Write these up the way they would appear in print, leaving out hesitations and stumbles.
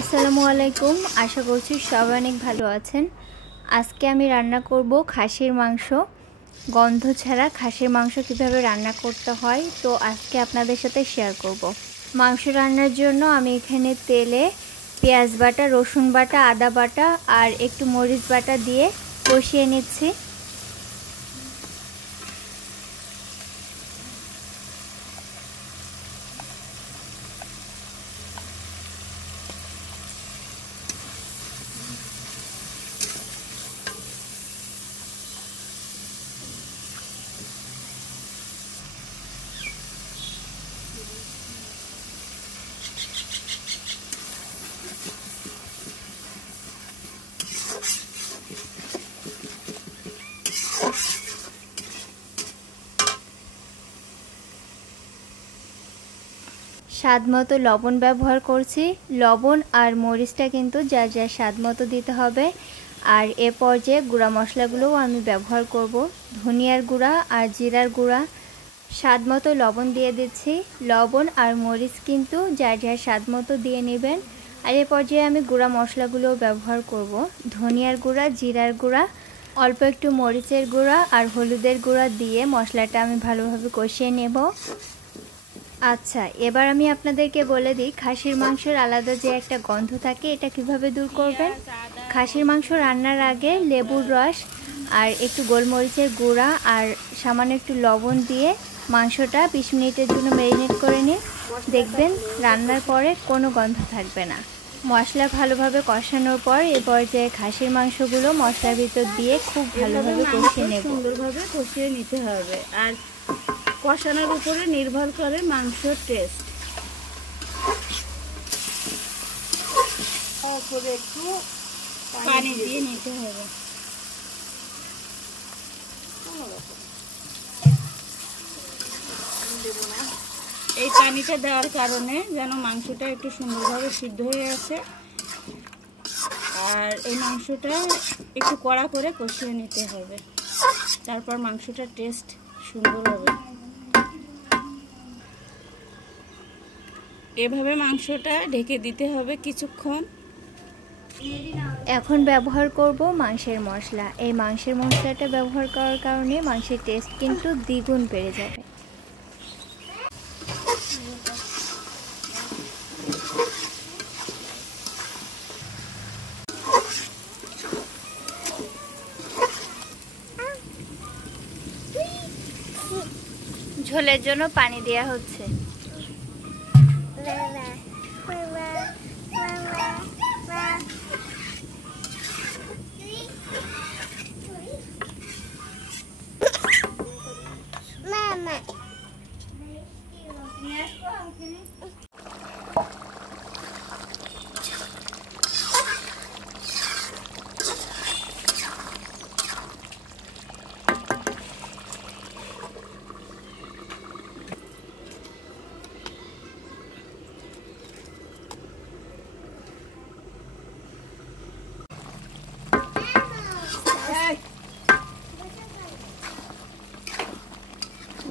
আসসালামু আলাইকুম। আশা করছি সবাই অনেক ভালো আছেন। আজকে আমি রান্না করব খাসির মাংস। গন্ধ ছাড়া খাসির মাংস কিভাবে রান্না করতে হয় তো আজকে আপনাদের সাথে শেয়ার করব। মাংস রান্নার জন্য আমি এখানে তেলে পেঁয়াজ বাটা, রসুন বাটা, আদা বাটা আর একটু মরিচ বাটা দিয়ে কষিয়ে নিচ্ছি। স্বাদমতো লবণ ব্যবহার করছি। লবণ আর মরিচটা কিন্তু যার যার স্বাদ মতো দিতে হবে। আর এ পর্যায়ে গুঁড়া মশলাগুলোও আমি ব্যবহার করব। ধনিয়ার গুঁড়া আর জিরার গুঁড়া, স্বাদ মতো লবণ দিয়ে দিচ্ছি। লবণ আর মরিচ কিন্তু যার যার স্বাদ মতো দিয়ে নেবেন। আর এ পর্যায়ে আমি গুঁড়া মশলাগুলোও ব্যবহার করব। ধনিয়ার গুঁড়া, জিরার গুঁড়া, অল্প একটু মরিচের গুঁড়া আর হলুদের গুঁড়া দিয়ে মশলাটা আমি ভালোভাবে কষিয়ে নেব। আচ্ছা, এবার আমি আপনাদেরকে বলে দিই খাসির মাংসের আলাদা যে একটা গন্ধ থাকে এটা কিভাবে দূর করবেন। খাসির মাংস রান্নার আগে লেবুর রস আর একটু গোলমরিচের গুঁড়া আর সামান্য একটু লবণ দিয়ে মাংসটা 20 মিনিটের জন্য ম্যারিনেট করে নিন। দেখবেন রান্নার পরে কোনো গন্ধ থাকবে না। মশলা ভালোভাবে কষানোর পর এ পর্যায়ে খাসির মাংসগুলো মশলার ভিতর দিয়ে খুব ভালোভাবে কষিয়ে নেব। সুন্দরভাবে কষিয়ে নিতে হবে। আর কষানোর উপরে নির্ভর করে মাংসের টেস্ট। উপরে একটু পানি দিয়ে নিতে হবে। এই পানিটা দেওয়ার কারণে যেন মাংসটা একটু সুন্দরভাবে সিদ্ধ হয়ে আসে। আর এই মাংসটা একটু কড়া করে কষিয়ে নিতে হবে, তারপর মাংসটার টেস্ট সুন্দর হবে। এভাবে মাংসটা ঢেকে দিতে হবে কিছুক্ষণ। এখন ব্যবহার করব মাংসের মশলা। এই মাংসের মশলাটা ব্যবহার করার কারণে মাংসের টেস্ট কিন্তু দ্বিগুণ বেড়ে যাবে। ঝোলের জন্য পানি দেয়া হচ্ছে।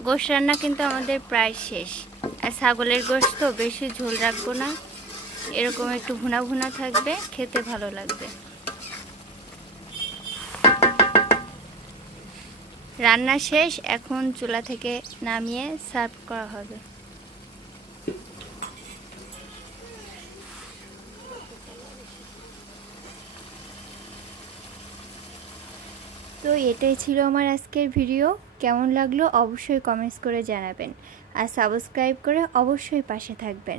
গোশ রান্না কিন্তু আমাদের প্রায় শেষ। আর ছাগলের গোশ তো বেশি ঝোল রাখবো না, এরকম একটু ভুনা ভুনা থাকবে, খেতে ভালো লাগবে। রান্না শেষ, এখন চুলা থেকে নামিয়ে সার্ভ করা হবে। তো এটাই ছিল আমার আজকের ভিডিও। কেমন লাগলো অবশ্যই কমেন্টস করে জানাবেন আর সাবস্ক্রাইব করে অবশ্যই পাশে থাকবেন।